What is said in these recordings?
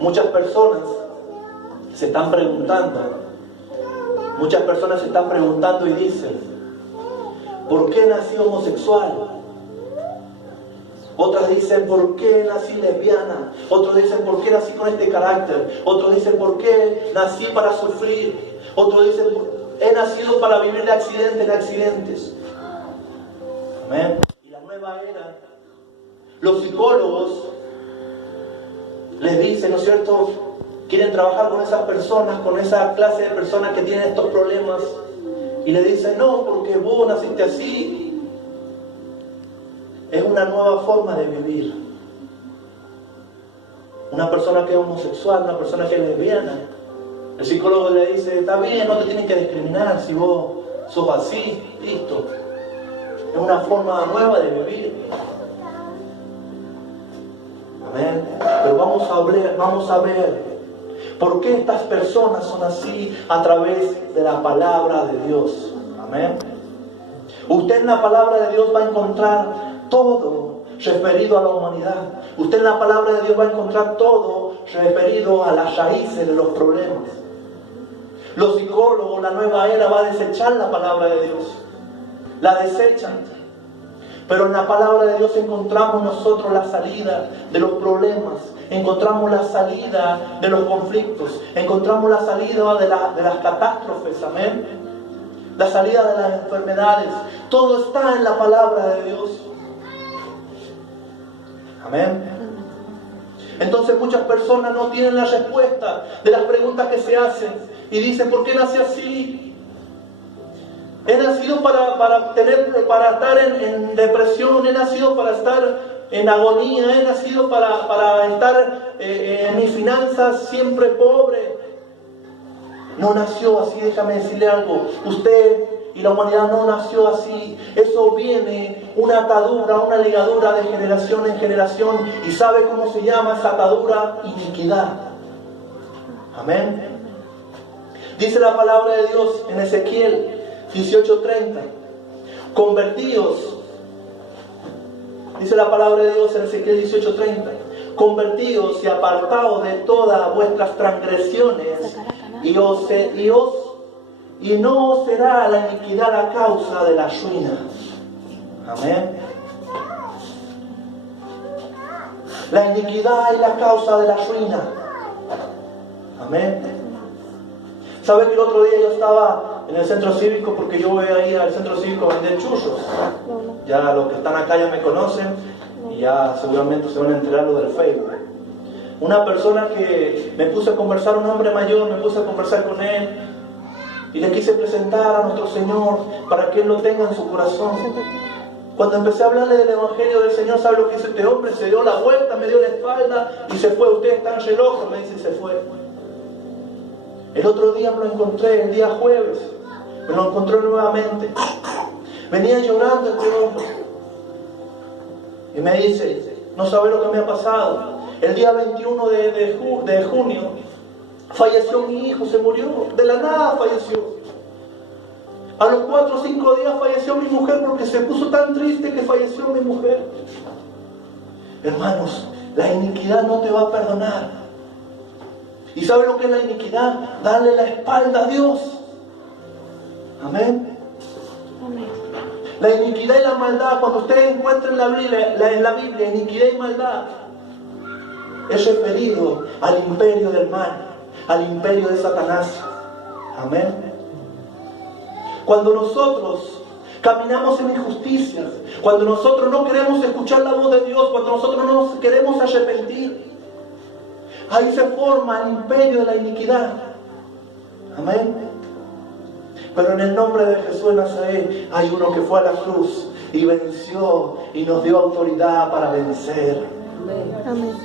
Muchas personas se están preguntando y dicen: ¿por qué nací homosexual? Otras dicen: ¿por qué nací lesbiana? Otros dicen: ¿por qué nací con este carácter? Otros dicen: ¿por qué nací para sufrir? Otros dicen: he nacido para vivir de accidente en accidentes. Amén. Y la nueva era, los psicólogos les dicen, ¿no es cierto?, quieren trabajar con esas personas, con esa clase de personas que tienen estos problemas, y le dicen: no, porque vos naciste así. Es una nueva forma de vivir. Una persona que es homosexual, una persona que es lesbiana, el psicólogo le dice: está bien, no te tienen que discriminar si vos sos así, listo. Es una forma nueva de vivir. Amén. Pero vamos a ver por qué estas personas son así a través de la palabra de Dios. Amén. Usted en la palabra de Dios va a encontrar todo referido a la humanidad. Usted en la palabra de Dios va a encontrar todo referido a las raíces de los problemas. Los psicólogos, la nueva era, va a desechar la palabra de Dios. La desechan. Pero en la palabra de Dios encontramos nosotros la salida de los problemas. Encontramos la salida de los conflictos. Encontramos la salida de las catástrofes. Amén. La salida de las enfermedades. Todo está en la palabra de Dios. Amén. Entonces muchas personas no tienen la respuesta de las preguntas que se hacen y dicen: ¿por qué nací así? He nacido para estar en depresión, he nacido para estar en agonía, he nacido para estar en mis finanzas siempre pobre. No nació así, déjame decirle algo. Usted y la humanidad no nació así. Eso viene, una atadura, una ligadura de generación en generación. ¿Y sabe cómo se llama esa atadura? Iniquidad. Amén. Dice la palabra de Dios en Ezequiel 18:30. Convertíos. Dice la palabra de Dios en Ezequiel 18:30. Convertíos y apartaos de todas vuestras transgresiones y no os será la iniquidad a causa de la ruina. Amén. La iniquidad es la causa de la ruina. Amén. ¿Sabe que el otro día yo estaba en el centro cívico? Porque yo voy ahí al centro cívico a vender churros. Ya los que están acá ya me conocen y ya seguramente se van a enterar lo del Facebook. Una persona que me puse a conversar, un hombre mayor, me puse a conversar con él y le quise presentar a nuestro Señor para que Él lo tenga en su corazón. Cuando empecé a hablarle del Evangelio del Señor, ¿sabe lo que hizo este hombre? Se dio la vuelta, me dio la espalda y se fue. Ustedes están re locos, me dice, y se fue. El otro día me lo encontré, el día jueves, me lo encontré nuevamente. Venía llorando este hombre y me dice: no sabe lo que me ha pasado. El día 21 de junio falleció mi hijo, se murió, de la nada falleció. A los 4 o 5 días falleció mi mujer porque se puso tan triste que falleció mi mujer. Hermanos, la iniquidad no te va a perdonar. ¿Y sabe lo que es la iniquidad? Darle la espalda a Dios. Amén. La iniquidad y la maldad, cuando ustedes encuentren en la Biblia iniquidad y maldad, es referido al imperio del mal, al imperio de Satanás. Amén. Cuando nosotros caminamos en injusticias, cuando nosotros no queremos escuchar la voz de Dios, cuando nosotros no nos queremos arrepentir, ahí se forma el imperio de la iniquidad. Amén. Pero en el nombre de Jesús de Nazaret hay uno que fue a la cruz y venció y nos dio autoridad para vencer. Amén.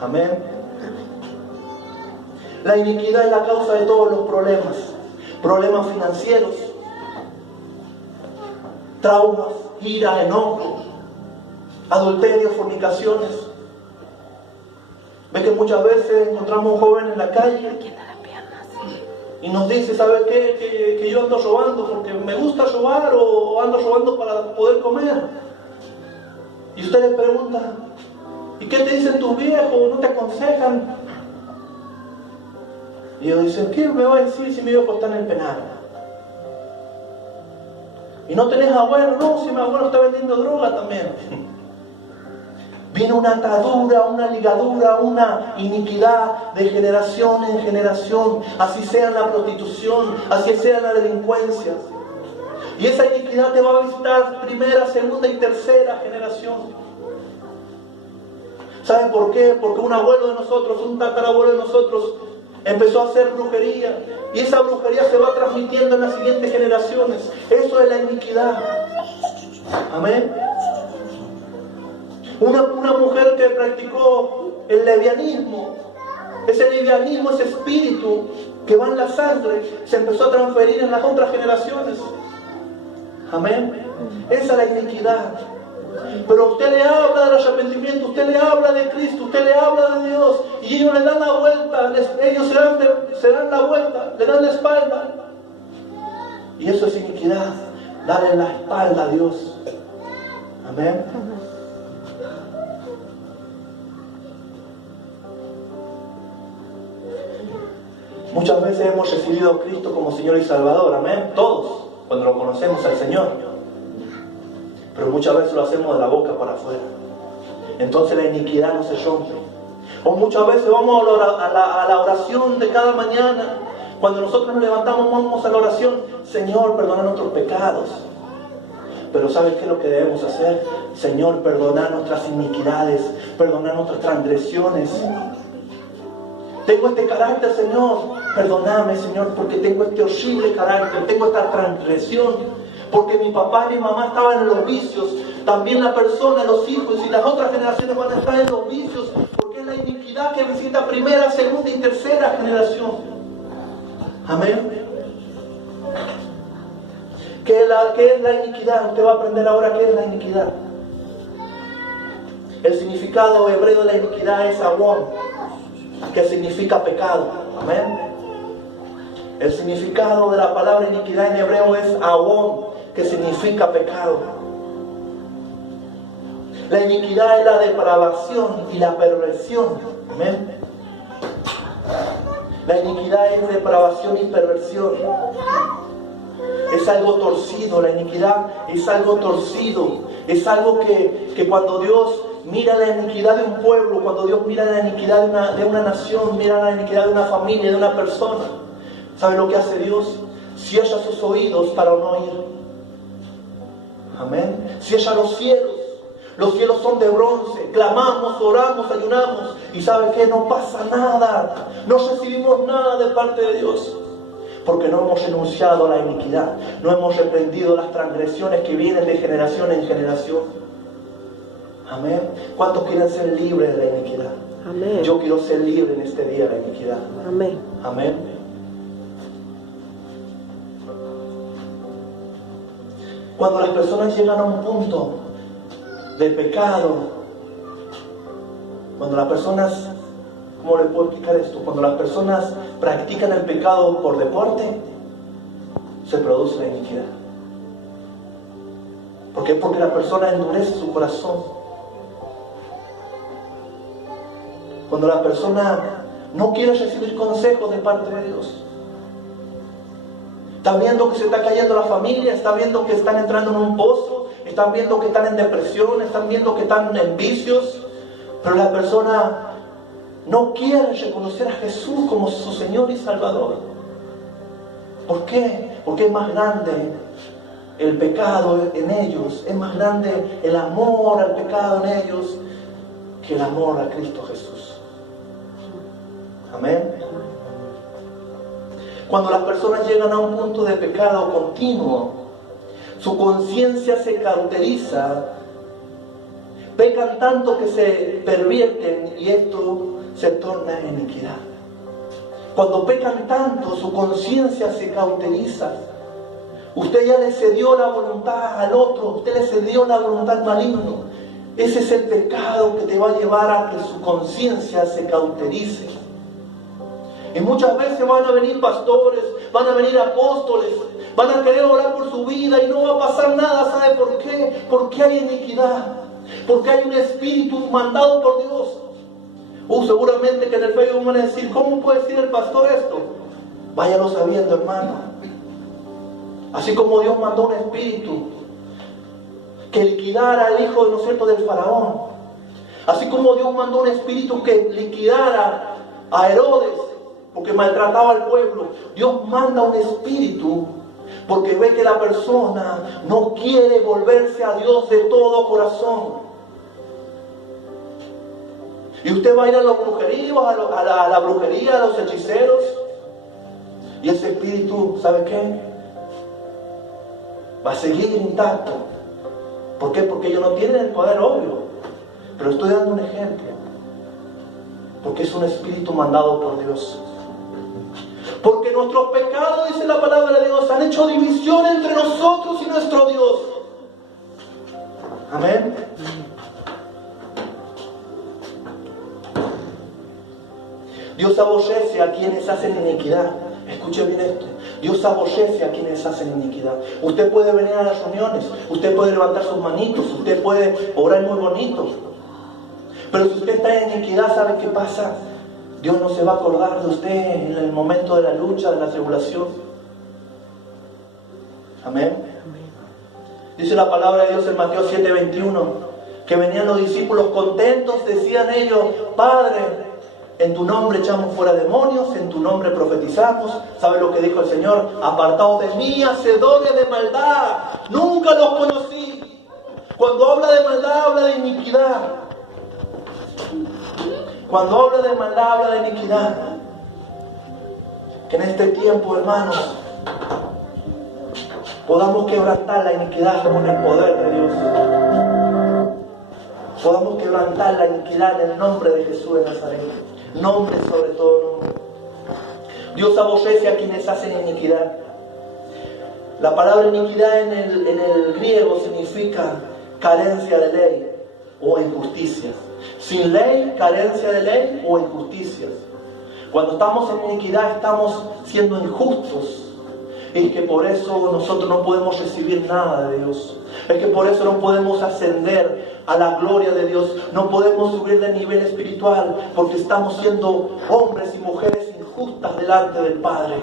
Amén. La iniquidad es la causa de todos los problemas. Problemas financieros, traumas, ira, enojo, adulterio, fornicaciones. Ve que muchas veces encontramos a un joven en la calle y nos dice: ¿sabe qué? Que yo ando robando porque me gusta robar, o ando robando para poder comer. Y usted le pregunta: ¿y qué te dicen tus viejos? ¿No te aconsejan? Y ellos dicen, ¿qué me va a decir si mi hijo está en el penal? ¿Y no tenés abuelo? No, si mi abuelo está vendiendo droga también. Viene una atadura, una ligadura, una iniquidad de generación en generación. Así sea en la prostitución, así sea en la delincuencia. Y esa iniquidad te va a visitar primera, segunda y tercera generación. ¿Saben por qué? Porque un abuelo de nosotros, un tatarabuelo de nosotros, empezó a hacer brujería. Y esa brujería se va transmitiendo en las siguientes generaciones. Eso es la iniquidad. Amén. Una mujer que practicó el levianismo, ese levianismo, ese espíritu que va en la sangre, se empezó a transferir en las otras generaciones. Amén. Esa es la iniquidad. Pero usted le habla del arrepentimiento, usted le habla de Cristo, usted le habla de Dios, y ellos le dan la vuelta, ellos se dan la vuelta, le dan la espalda. Y eso es iniquidad, darle la espalda a Dios. Amén. Muchas veces hemos recibido a Cristo como Señor y Salvador, amén, todos, cuando lo conocemos al Señor. Pero muchas veces lo hacemos de la boca para afuera. Entonces la iniquidad no se rompe. O muchas veces vamos a la oración de cada mañana. Cuando nosotros nos levantamos, vamos a la oración. Señor, perdona nuestros pecados. Pero ¿sabes qué es lo que debemos hacer? Señor, perdona nuestras iniquidades, perdona nuestras transgresiones. Tengo este carácter, Señor. Perdóname, Señor, porque tengo este horrible carácter, tengo esta transgresión. Porque mi papá y mi mamá estaban en los vicios. También la persona, los hijos y las otras generaciones van a estar en los vicios. Porque es la iniquidad que visita primera, segunda y tercera generación. Amén. ¿Qué es la iniquidad? Usted va a aprender ahora qué es la iniquidad. El significado hebreo de la iniquidad es avon, que significa pecado. Amén. El significado de la palabra iniquidad en hebreo es avon, que significa pecado. La iniquidad es la depravación y la perversión. Amén. La iniquidad es depravación y perversión. Es algo torcido, la iniquidad es algo torcido. Es algo que cuando Dios mira la iniquidad de un pueblo, cuando Dios mira la iniquidad de una nación, mira la iniquidad de una familia, de una persona, ¿sabe lo que hace Dios? Cierra sus oídos para no oír. Amén. Cierra los cielos. Los cielos son de bronce. Clamamos, oramos, ayunamos. Y ¿sabe qué? No pasa nada. No recibimos nada de parte de Dios. Porque no hemos renunciado a la iniquidad. No hemos reprendido las transgresiones que vienen de generación en generación. Amén. ¿Cuántos quieren ser libres de la iniquidad? Amén. Yo quiero ser libre en este día de la iniquidad. Amén. Amén. Cuando las personas llegan a un punto de pecado, cuando las personas, ¿cómo le puedo explicar esto? Cuando las personas practican el pecado por deporte, se produce la iniquidad. ¿Por qué? Porque la persona endurece su corazón. Cuando la persona no quiere recibir consejos de parte de Dios. Está viendo que se está cayendo la familia, está viendo que están entrando en un pozo, están viendo que están en depresión, están viendo que están en vicios, pero la persona no quiere reconocer a Jesús como su Señor y Salvador. ¿Por qué? Porque es más grande el pecado en ellos, es más grande el amor al pecado en ellos que el amor a Cristo Jesús. Amén. Cuando las personas llegan a un punto de pecado continuo, su conciencia se cauteriza, pecan tanto que se pervierten y esto se torna en iniquidad. Cuando pecan tanto, su conciencia se cauteriza. Usted ya le cedió la voluntad al otro, usted le cedió la voluntad al maligno. Ese es el pecado que te va a llevar a que su conciencia se cauterice. Y muchas veces van a venir pastores, van a venir apóstoles, van a querer orar por su vida y no va a pasar nada. ¿Sabe por qué? Porque hay iniquidad, porque hay un espíritu mandado por Dios. Seguramente que en el Facebook van a decir, ¿cómo puede decir el pastor esto? Váyalo sabiendo, hermano. Así como Dios mandó un espíritu que liquidara al hijo, ¿no es cierto?, del faraón. Así como Dios mandó un espíritu que liquidara a Herodes porque maltrataba al pueblo. Dios manda un espíritu porque ve que la persona no quiere volverse a Dios de todo corazón. Y usted va a ir a los brujeríos, a la brujería, a los hechiceros. Y ese espíritu, ¿sabe qué? Va a seguir intacto. ¿Por qué? Porque ellos no tienen el poder, obvio. Pero estoy dando un ejemplo. Porque es un espíritu mandado por Dios. Porque nuestros pecados, dice la palabra de Dios, han hecho división entre nosotros y nuestro Dios. Amén. Dios aborrece a quienes hacen iniquidad. Escuche bien esto. Dios aborrece a quienes hacen iniquidad. Usted puede venir a las reuniones, usted puede levantar sus manitos, usted puede orar muy bonito. Pero si usted está en iniquidad, ¿sabe qué pasa? Dios no se va a acordar de usted en el momento de la lucha, de la tribulación. Amén. Dice la palabra de Dios en Mateo 7:21, que venían los discípulos contentos, decían ellos, Padre, en tu nombre echamos fuera demonios, en tu nombre profetizamos. ¿Sabe lo que dijo el Señor? Apartaos de mí, hacedores de maldad. Nunca los conocí. Cuando habla de maldad, habla de iniquidad. Cuando habla de maldad, habla de iniquidad. Que en este tiempo, hermanos, podamos quebrantar la iniquidad con el poder de Dios. Podamos quebrantar la iniquidad en el nombre de Jesús de Nazaret. Nombre sobre todo nombre. Dios aborrece a quienes hacen iniquidad. La palabra iniquidad en el griego significa carencia de ley o injusticia. Sin ley, carencia de ley o injusticias. Cuando estamos en iniquidad estamos siendo injustos. Y que por eso nosotros no podemos recibir nada de Dios. Es que por eso no podemos ascender a la gloria de Dios. No podemos subir de nivel espiritual porque estamos siendo hombres y mujeres injustas delante del Padre.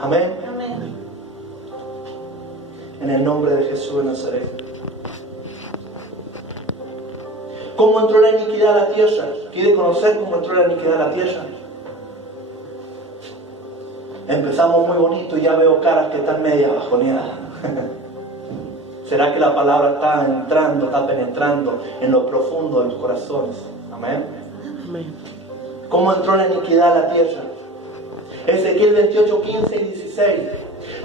Amén. Amén. En el nombre de Jesús de Nazaret. ¿Cómo entró la iniquidad a la tierra? ¿Quiere conocer cómo entró la iniquidad a la tierra? Empezamos muy bonito y ya veo caras que están media bajoneadas. ¿Será que la palabra está entrando, está penetrando en lo profundo de los corazones? Amén. Amén. ¿Cómo entró la iniquidad a la tierra? Ezequiel 28, 15 y 16.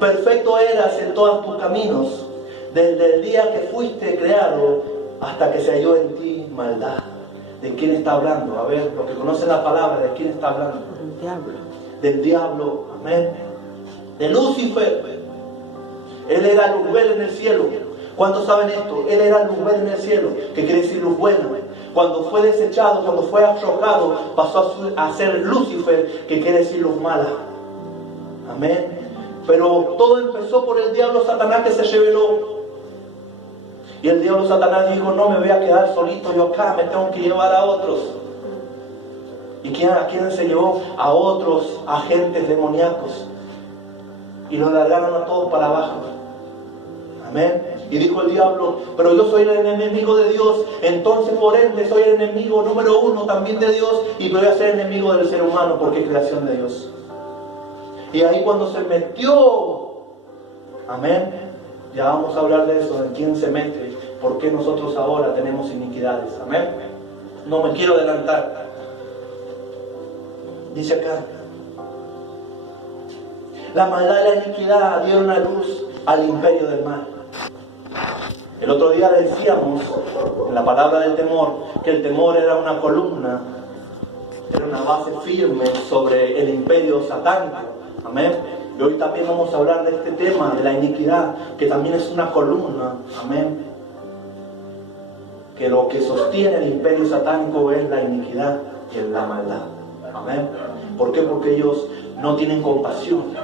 Perfecto eras en todos tus caminos, desde el día que fuiste creado hasta que se halló en ti maldad. ¿De quién está hablando? A ver, los que conocen la palabra, ¿de quién está hablando? Del diablo. Del diablo, amén. De Lucifer. Él era Luzbel en el cielo. ¿Cuántos saben esto? Él era Luzbel en el cielo, que quiere decir luz buena. Cuando fue desechado, cuando fue arrojado, pasó a ser Lucifer, que quiere decir luz mala. Amén. Pero todo empezó por el diablo Satanás que se rebeló. Y el diablo Satanás dijo, no me voy a quedar solito yo acá, me tengo que llevar a otros. ¿Y a quién se llevó? A otros agentes demoníacos. Y los largaron a todos para abajo. Amén. Y dijo el diablo, pero yo soy el enemigo de Dios, entonces por ende soy el enemigo número 1 también de Dios, y voy a ser enemigo del ser humano porque es creación de Dios. Y ahí cuando se metió, amén, ya vamos a hablar de eso, de quién se mete, por qué nosotros ahora tenemos iniquidades. Amén. No me quiero adelantar. Dice acá, la maldad y la iniquidad dieron a luz al imperio del mal. El otro día decíamos, en la palabra del temor, que el temor era una columna, era una base firme sobre el imperio satánico. Amén. Y hoy también vamos a hablar de este tema, de la iniquidad, que también es una columna. Amén. Que lo que sostiene el imperio satánico es la iniquidad y la maldad. Amén. ¿Por qué? Porque ellos no tienen compasión.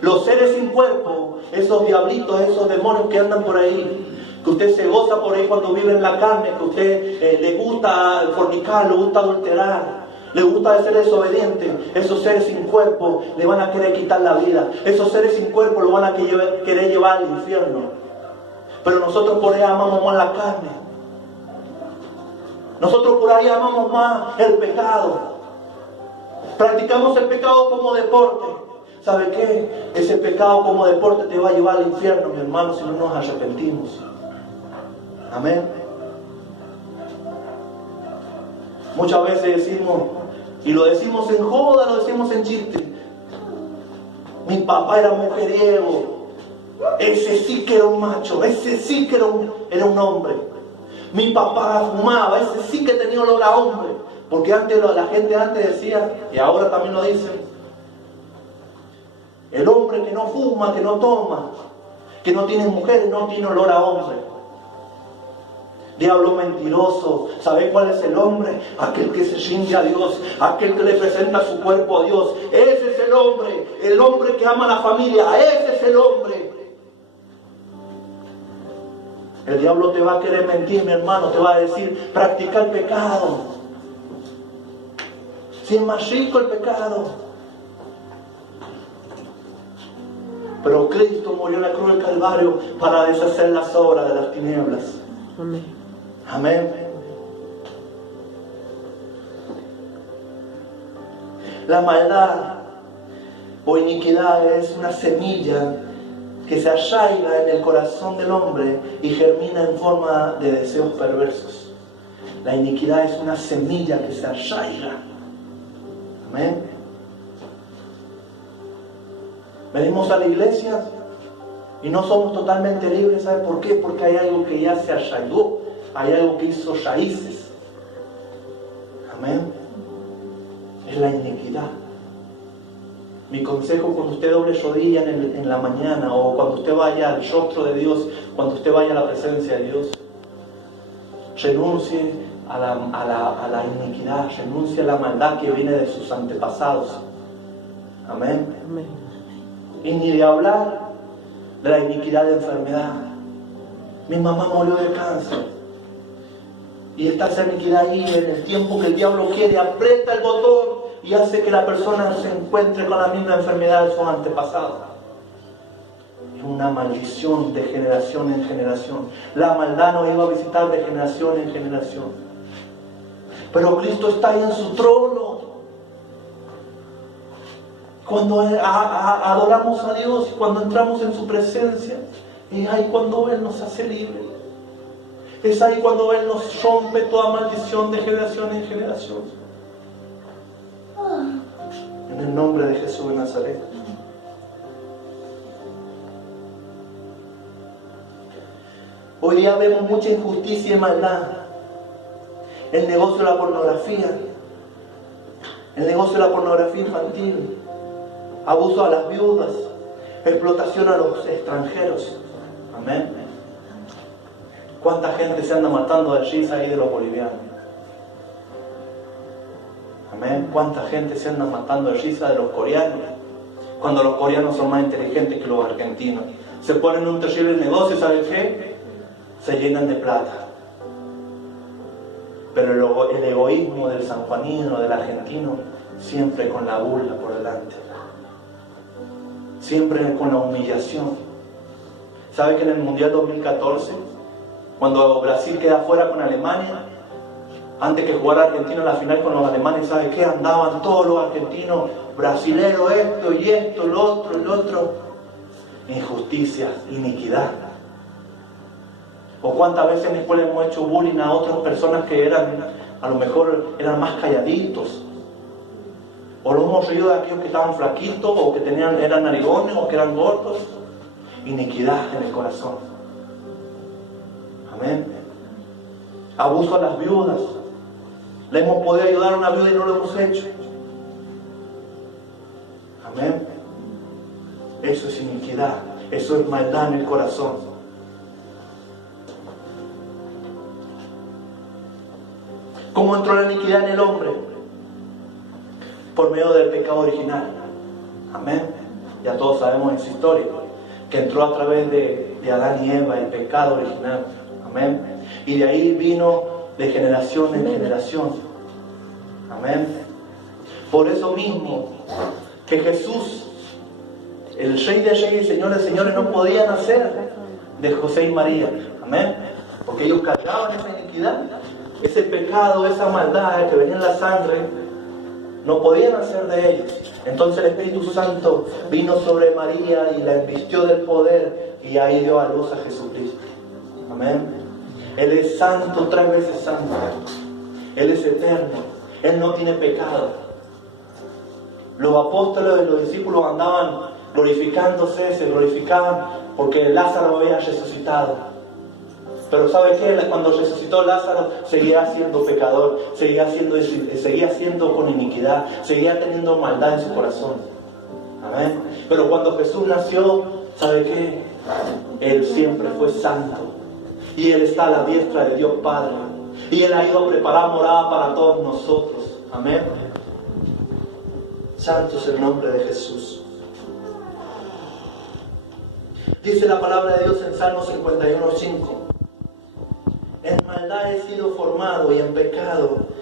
Los seres sin cuerpo, esos diablitos, esos demonios que andan por ahí, Que usted se goza por ahí cuando vive en la carne, que usted le gusta fornicar, le gusta adulterar, le gusta ser desobediente. Esos seres sin cuerpo le van a querer quitar la vida. Esos seres sin cuerpo lo van a querer llevar al infierno. Pero nosotros por ahí amamos más la carne. Nosotros por ahí amamos más el pecado. Practicamos el pecado como deporte. ¿Sabe qué? Ese pecado como deporte te va a llevar al infierno, mi hermano, si no nos arrepentimos. Amén. Muchas veces decimos, y lo decimos en joda, lo decimos en chiste: mi papá era mujeriego, ese sí que era un macho, ese sí que era un hombre. Mi papá fumaba, ese sí que tenía olor a hombre. Porque antes la gente decía, y ahora también lo dicen: el hombre que no fuma, que no toma, que no tiene mujeres, no tiene olor a hombre. Diablo mentiroso. ¿Sabe cuál es el hombre? Aquel que se rinde a Dios, aquel que le presenta su cuerpo a Dios. Ese es el hombre que ama a la familia, ese es el hombre. El diablo te va a querer mentir, mi hermano, te va a decir: practica el pecado. Si es más rico el pecado. Pero Cristo murió en la cruz del Calvario para deshacer las obras de las tinieblas. Amén. Amén. La maldad o iniquidad es una semilla que se arraiga en el corazón del hombre y germina en forma de deseos perversos. La iniquidad es una semilla que se arraiga. Amén. Venimos a la iglesia y no somos totalmente libres. ¿Sabe por qué? Porque hay algo que ya se arraigó. Hay algo que hizo raíces. Amén. Es la iniquidad. Mi consejo: cuando usted doble rodilla en la mañana, o cuando usted vaya al rostro de Dios, cuando usted vaya a la presencia de Dios, renuncie a la iniquidad, renuncie a la maldad que viene de sus antepasados. Amén. Amén. Y ni de hablar de la iniquidad de enfermedad. Mi mamá murió de cáncer. Y está esa iniquidad ahí en el tiempo que el diablo quiere, aprieta el botón y hace que la persona se encuentre con la misma enfermedad de sus antepasados. Es una maldición de generación en generación. La maldad nos iba a visitar de generación en generación. Pero Cristo está ahí en su trono. Cuando adoramos a Dios, cuando entramos en su presencia, es ahí cuando Él nos hace libres. Es ahí cuando Él nos rompe toda maldición de generación en generación. En el nombre de Jesús de Nazaret. Hoy día vemos mucha injusticia y maldad. El negocio de la pornografía. El negocio de la pornografía infantil. Abuso a las viudas. Explotación a los extranjeros. Amén. ¿Cuánta gente se anda matando de risa ahí de los bolivianos? Amén. ¿Cuánta gente se anda matando de risa de los coreanos? Cuando los coreanos son más inteligentes que los argentinos. Se ponen en un terrible negocio, ¿saben qué? Se llenan de plata. Pero el egoísmo del sanjuanino, del argentino, siempre con la burla por delante. Siempre con la humillación. ¿Sabe que en el Mundial 2014, cuando Brasil queda fuera con Alemania, antes que jugara Argentina en la final con los alemanes, ¿sabe qué? Andaban todos los argentinos, brasileros, esto y esto, lo otro. Injusticia, iniquidad. O cuántas veces en la escuela hemos hecho bullying a otras personas que a lo mejor eran más calladitos. O lo hemos reído de aquellos que estaban flaquitos, o que eran narigones, o que eran gordos. Iniquidad en el corazón. Amén. Abuso a las viudas. Le hemos podido ayudar a una viuda y no lo hemos hecho. Amén. Eso es iniquidad. Eso es maldad en el corazón. ¿Cómo entró la iniquidad en el hombre? Por medio del pecado original. Amén. Ya todos sabemos esa historia. Que entró a través de de Adán y Eva, el pecado original. Amén. Y de ahí vino de generación en generación. Amén. Por eso mismo que Jesús, el Rey de Reyes y Señor de Señores, no podía nacer de José y María. Amén. Porque ellos cargaban esa iniquidad, ese pecado, esa maldad que venía en la sangre, no podían nacer de ellos. Entonces el Espíritu Santo vino sobre María y la invistió del poder y ahí dio a luz a Jesucristo. Amén. Él es santo, 3 veces santo. Él es eterno. Él no tiene pecado. Los apóstoles y los discípulos andaban glorificándose, se glorificaban porque Lázaro había resucitado. Pero ¿sabe qué? Cuando resucitó Lázaro, seguía siendo pecador, seguía siendo con iniquidad, seguía teniendo maldad en su corazón. Amén. Pero cuando Jesús nació, ¿sabe qué? Él siempre fue santo. Y Él está a la diestra de Dios Padre. Y Él ha ido a preparar morada para todos nosotros. Amén. Santo es el nombre de Jesús. Dice la palabra de Dios en Salmo 51:5. En maldad he sido formado y en pecado